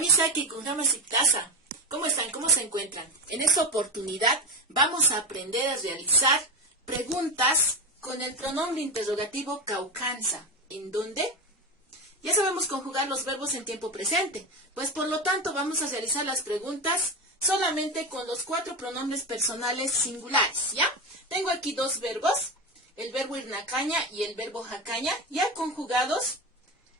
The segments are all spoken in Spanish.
Kamisaki Kunhamasitasa. ¿Cómo están? ¿Cómo se encuentran? En esta oportunidad vamos a aprender a realizar preguntas con el pronombre interrogativo kaukansa. ¿En dónde? Ya sabemos conjugar los verbos en tiempo presente, pues por lo tanto vamos a realizar las preguntas solamente con los 4 pronombres personales singulares, ¿ya? Tengo aquí 2 verbos, el verbo irnacaña y el verbo jacaña, ya conjugados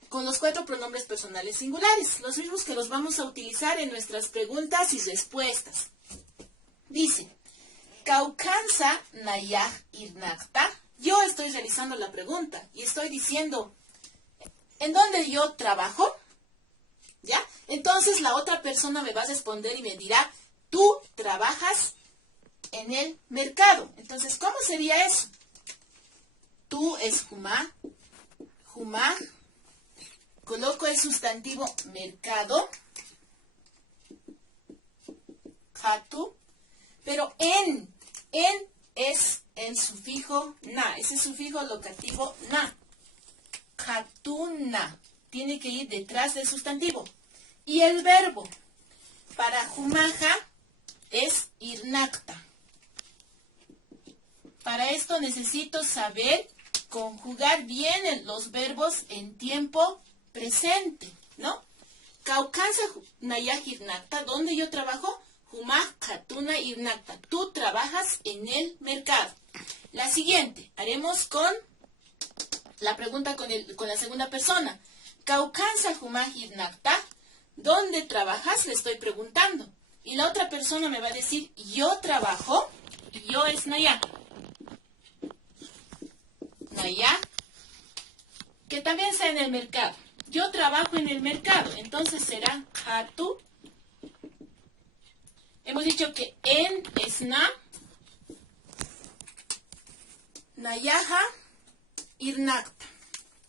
con los 4 pronombres personales singulares, los mismos que los vamos a utilizar en nuestras preguntas y respuestas. Dice, kaukansa nayaj irnakta. Yo estoy realizando la pregunta y estoy diciendo, ¿en dónde yo trabajo? ¿Ya? Entonces la otra persona me va a responder y me dirá, tú trabajas en el mercado. Entonces, ¿cómo sería eso? Tú es jumá, jumá, coloco el sustantivo mercado, jatu, pero en es el sufijo na, es el sufijo locativo na. Jatuna tiene que ir detrás del sustantivo. Y el verbo para jumaja es irnakta. Para esto necesito saber conjugar bien los verbos en tiempo presente, ¿no? Kaukansa nayaj irnakta, ¿dónde yo trabajo? Jumaj katuna irnakta. Tú trabajas en el mercado. La siguiente, haremos con la pregunta con la segunda persona. Kaukansa jumaj irnakta, ¿dónde trabajas? Le estoy preguntando. Y la otra persona me va a decir, yo trabajo, y yo es naya. Naya, que también sea en el mercado. Yo trabajo en el mercado, entonces será hatu. Hemos dicho que en es na, nayaja, irnakta.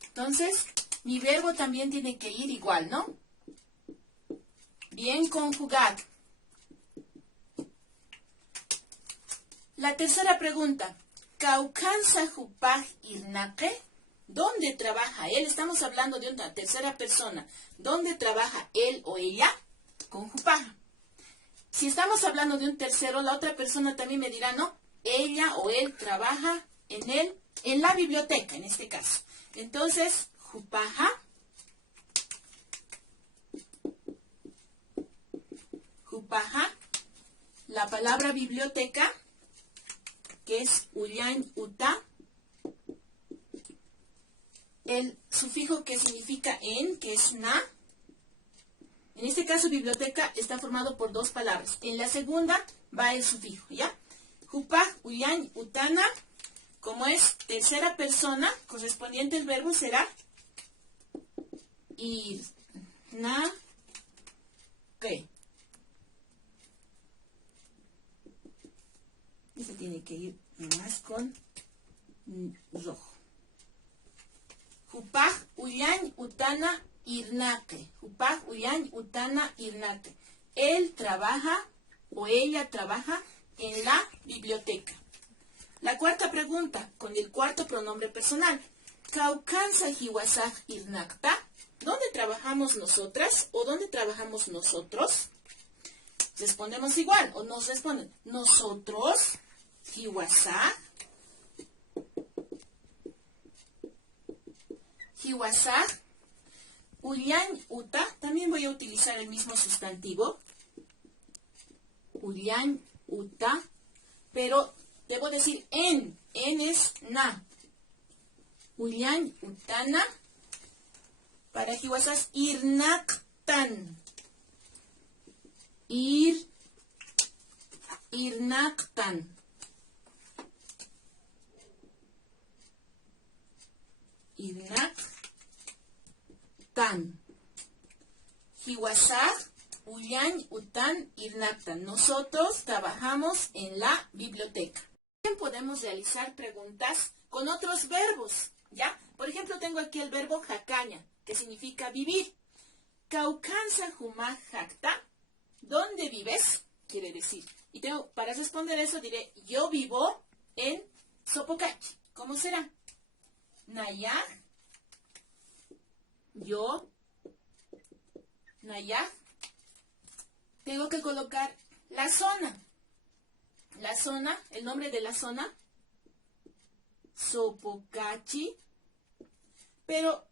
Entonces, mi verbo también tiene que ir igual, ¿no? Bien conjugado. La tercera pregunta. Kaukansa jupaj irnake. ¿Dónde trabaja él? Estamos hablando de una tercera persona. ¿Dónde trabaja él o ella? Con jupaj. Si estamos hablando de un tercero, la otra persona también me dirá, no, ella o él trabaja en la biblioteca, en este caso. Entonces, jupaja, jupaja, la palabra biblioteca, que es ullain uta, el sufijo que significa en, que es na. En este caso, biblioteca está formado por 2 palabras. En la segunda va el sufijo, ¿ya? Jupaj, ullain, utana, como es tercera persona, correspondiente el verbo será ir, na, que. Ese tiene que ir más con rojo. Jupaj, ullain, utana, irnake. Jupaj, ullain, utana, irnake. Él trabaja o ella trabaja en la biblioteca. La cuarta pregunta, con el cuarto pronombre personal. Kaukansa hiwasaj irnakta. ¿Dónde trabajamos nosotras o dónde trabajamos nosotros? Respondemos igual o nos responden. Nosotros, hiwasaj. Hiwasaj. Ullain uta. También voy a utilizar el mismo sustantivo. Ullain uta. Pero debo decir en. En es na. Ullain utana. Para hiwasaj irnaktan. Irnaktan. Irnaktan. Hiwasaj, ullain, utan, irnaktan. Nosotros trabajamos en la biblioteca. También podemos realizar preguntas con otros verbos, ¿ya? Por ejemplo, tengo aquí el verbo jacaña, que significa vivir. Kaukansa jumaj jakta. ¿Dónde vives? Quiere decir. Y para responder eso diré, yo vivo en Sopocachi. ¿Cómo será? Nayaj, yo, Nayaj, tengo que colocar la zona. La zona, el nombre de la zona, Sopocachi, pero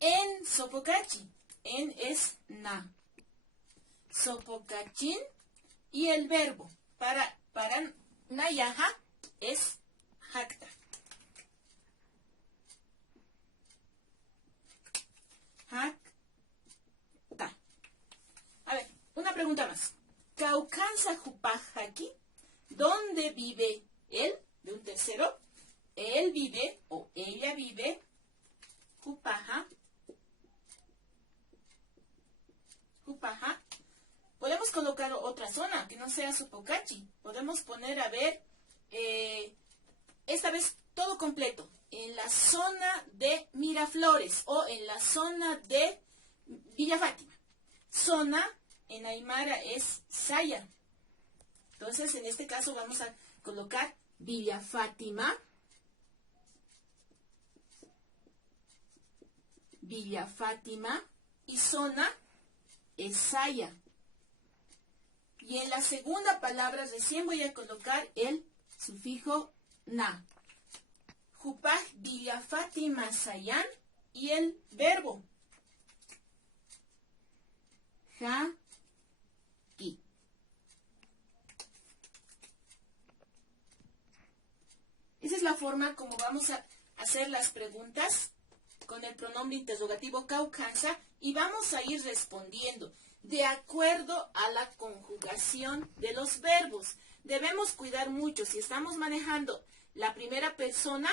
en Sopocachi, en es na. Sopocachín, y el verbo para Nayaha es jacta. Jacta. A ver, una pregunta más. Caucanza Jupajaki, ¿dónde vive él? De un tercero. Él vive o ella vive. Jupaja. Jupaja. Podemos colocar otra zona que no sea Sopocachi. Podemos poner, a ver, esta vez todo completo. En la zona de Miraflores o en la zona de Villa Fátima. Zona en Aymara es Saya. Entonces, en este caso vamos a colocar Villa Fátima. Villa Fátima. Y zona es Saya. Y en la segunda palabra recién voy a colocar el sufijo na. Jupaj Villa Fátima Sayan y el verbo ja-ki. Esa es la forma como vamos a hacer las preguntas con el pronombre interrogativo caucanza y vamos a ir respondiendo de acuerdo a la conjugación de los verbos. Debemos cuidar mucho si estamos manejando la primera persona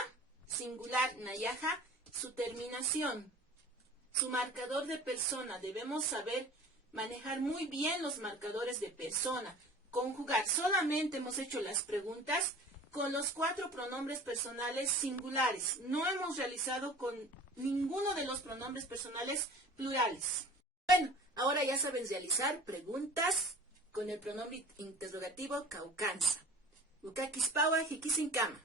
singular nayaha, su terminación, su marcador de persona. Debemos saber manejar muy bien los marcadores de persona. Conjugar. Solamente hemos hecho las preguntas con los 4 pronombres personales singulares. No hemos realizado con ninguno de los pronombres personales plurales. Bueno, ahora ya saben realizar preguntas con el pronombre interrogativo caucanza. Ukakispawa Jikisinkama.